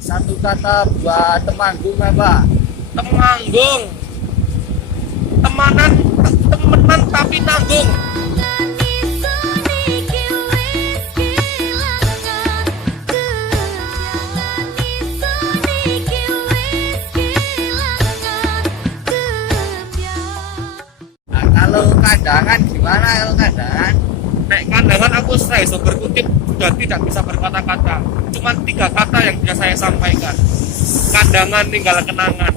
Satu kata buat Temanggung apa? Temanggung. Temenan tapi nanggung. Nah, kalau kandangan gimana kalau kandangan? Nek kandangan aku saya iso berkutip dan tidak bisa berkata-kata. Cuma 3 kata yang bisa saya sampaikan. Kandangan tinggal kenangan.